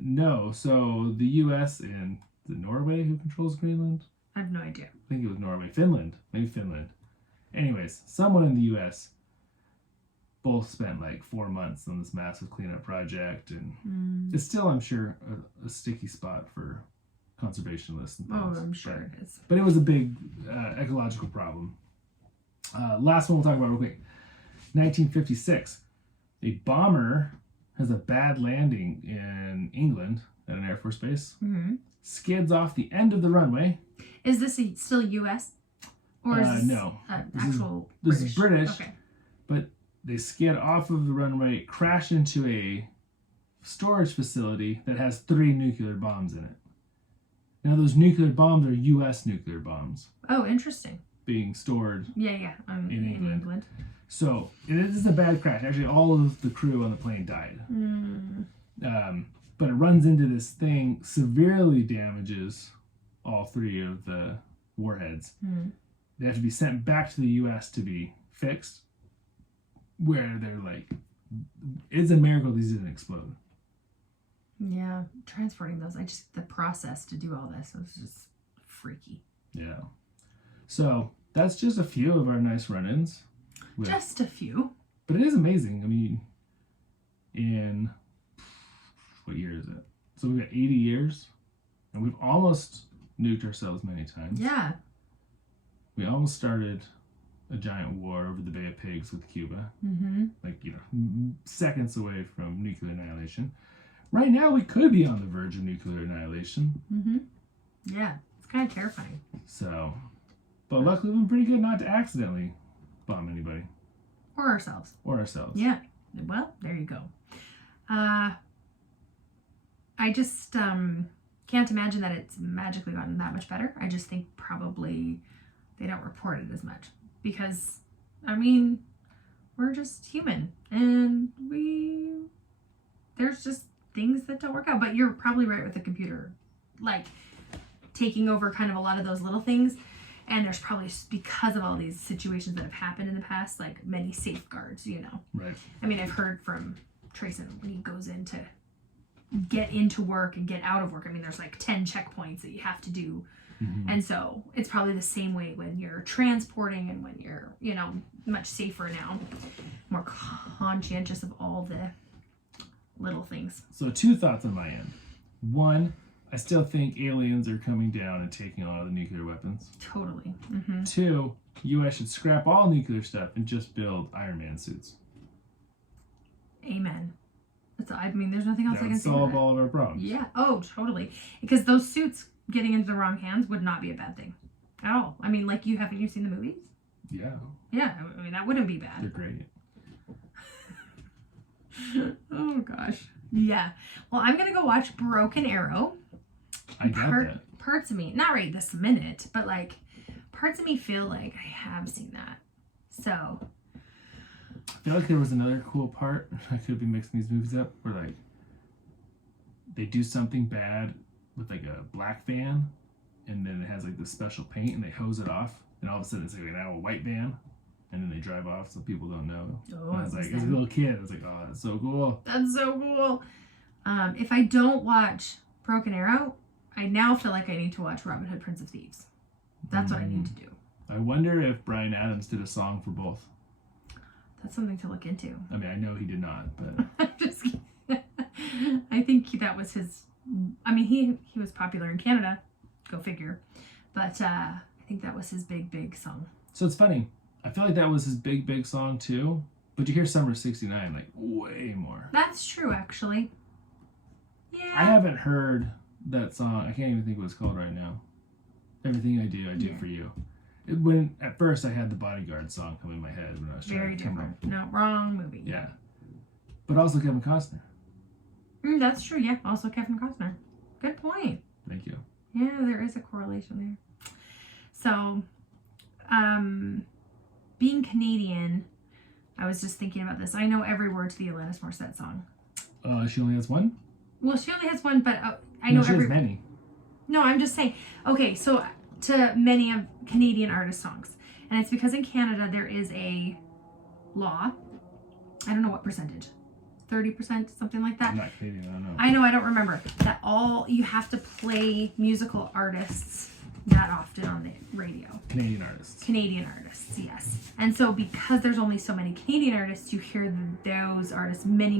No, so the U.S. and the Norway who controls Greenland? I have no idea. I think it was Norway. Finland. Maybe Finland. Anyways, someone in the U.S. both spent like 4 months on this massive cleanup project, and it's still, I'm sure, a sticky spot for conservationists and things. Oh, I'm sure it is. But it was a big ecological problem. Last one we'll talk about real quick. 1956. A bomber has a bad landing in England at an Air Force base. Skids off the end of the runway. Is this still U.S.? Or is this no. Actual This is British. Okay. But they skid off of the runway, crash into a storage facility that has 3 nuclear bombs in it. Now, those nuclear bombs are U.S. nuclear bombs. Oh, interesting. Being stored in England. So, it is a bad crash. Actually, all of the crew on the plane died. But it runs into this thing, severely damages all 3 of the warheads. They have to be sent back to the U.S. to be fixed, where they're like, it's a miracle these didn't explode. Yeah, transporting those, the process to do all this was just freaky. Yeah. So, that's just a few of our nice run-ins. Just a few. But it is amazing. I mean, in, what year is it? So we've got 80 years, and we've almost nuked ourselves many times. Yeah. We almost started a giant war over the Bay of Pigs with Cuba. Like, seconds away from nuclear annihilation. Right now, we could be on the verge of nuclear annihilation. Yeah, it's kind of terrifying. So, But luckily, we've been pretty good not to accidentally bomb anybody. Or ourselves. Yeah. Well, there you go. I just can't imagine that it's magically gotten that much better. I just think probably they don't report it as much. Because, I mean, we're just human. And there's just things that don't work out. But you're probably right with the computer. Like, taking over kind of a lot of those little things. And there's probably, because of all these situations that have happened in the past, like many safeguards, you know. Right. I mean, I've heard from Trayson when he goes in to get into work and get out of work. I mean, there's like 10 checkpoints that you have to do. Mm-hmm. And so it's probably the same way when you're transporting and when you're, you know, much safer now, more conscientious of all the little things. So 2 thoughts on my end. 1, I still think aliens are coming down and taking a lot of the nuclear weapons. Totally. Mm-hmm. 2, U.S. should scrap all nuclear stuff and just build Iron Man suits. Amen. I mean, there's nothing else I can say. That would solve all of our problems. Yeah. Oh, totally. Because those suits getting into the wrong hands would not be a bad thing at all. I mean, like, haven't you seen the movies? Yeah. Yeah. I mean, that wouldn't be bad. They're great. Oh, gosh. Yeah. Well, I'm going to go watch Broken Arrow. I got that. Parts of me, not right this minute, but like parts of me feel like I have seen that. So I feel like there was another cool part. I could be mixing these movies up where like they do something bad with like a black van and then it has like this special paint and they hose it off and all of a sudden it's like now a white van and then they drive off so people don't know. Oh, and I was like, as a little kid, I was like, oh, that's so cool. That's so cool. If I don't watch Broken Arrow, I now feel like I need to watch Robin Hood, Prince of Thieves. That's what I need to do. I wonder if Bryan Adams did a song for both. That's something to look into. I mean, I know he did not, but I'm just kidding. I think that was his. I mean, he was popular in Canada. Go figure. But I think that was his big song. So it's funny. I feel like that was his big song too. But you hear Summer '69 like way more. That's true, actually. Yeah. I haven't heard that song. I can't even think what it's called right now. Everything I do for you. When at first I had the Bodyguard song come in my head when I was trying Very to come different. up. No, wrong movie. Yeah. But also Kevin Costner. That's true. Yeah. Also Kevin Costner. Good point. Thank you. Yeah, there is a correlation there. So, being Canadian, I was just thinking about this. I know every word to the Alanis Morissette song. She only has one? Well, she only has one, but I know she every. has many. No, I'm just saying. Okay, so to many of Canadian artist songs, and it's because in Canada there is a law. I don't know what percentage, 30%, something like that. I'm not Canadian. I don't know. I know. I don't remember that. You have to play musical artists that often on the radio. Canadian artists. Canadian artists, yes. And so because there's only so many Canadian artists, you hear those artists many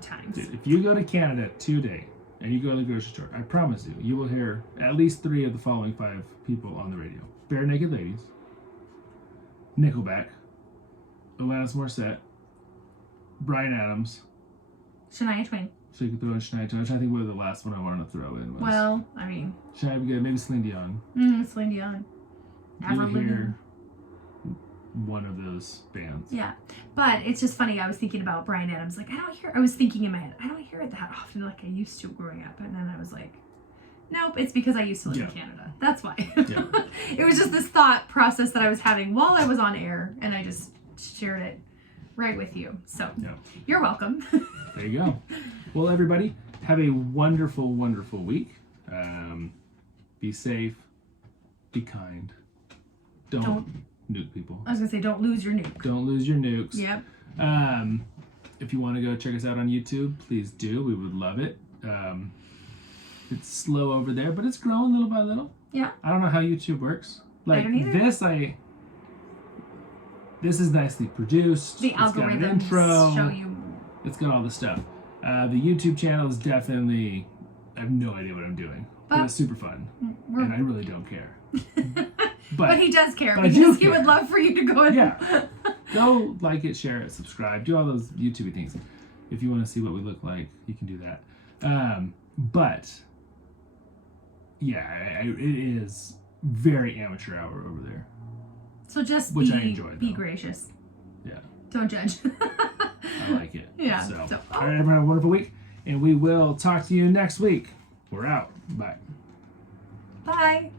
times. Dude, if you go to Canada today and you go to the grocery store, I promise you will hear at least 3 of the following 5 people on the radio. Bare Naked Ladies, Nickelback, Alanis Morissette, Bryan Adams. Shania Twain. So you can throw in Shania Twain. I'm trying to think what the last one I wanted to throw in was. Well, I mean. Shania would be good. Maybe Celine Dion. Celine Dion. You would hear one of those bands. Yeah. But it's just funny. I was thinking about Bryan Adams. Like, I was thinking in my head, I don't hear it that often like I used to growing up. And then I was like, nope, it's because I used to live in Canada. That's why. Yeah. It was just this thought process that I was having while I was on air. And I just shared it right with you. So you're welcome. There you go. Well, everybody, have a wonderful week. Be safe. Be kind. Don't nuke people. I was going to say, don't lose your nuke. Don't lose your nukes. Yep. If you want to go check us out on YouTube, please do. We would love it. It's slow over there, but it's growing little by little. Yeah. I don't know how YouTube works. Like I don't either. This is nicely produced. The It's got an algorithms intro. show you. It's got all the stuff. The YouTube channel is definitely, I have no idea what I'm doing. But it's super fun. And I really don't care. But he does care. But because he would love for you to go in. Yeah. Go like it, share it, subscribe. Do all those YouTube things. If you want to see what we look like, you can do that. But, yeah, it is very amateur hour over there. So just which be, I enjoyed, be though. gracious. Yeah. Don't judge. I like it. Yeah. So, So- all right, everyone, have a wonderful week, and we will talk to you next week. We're out. Bye. Bye.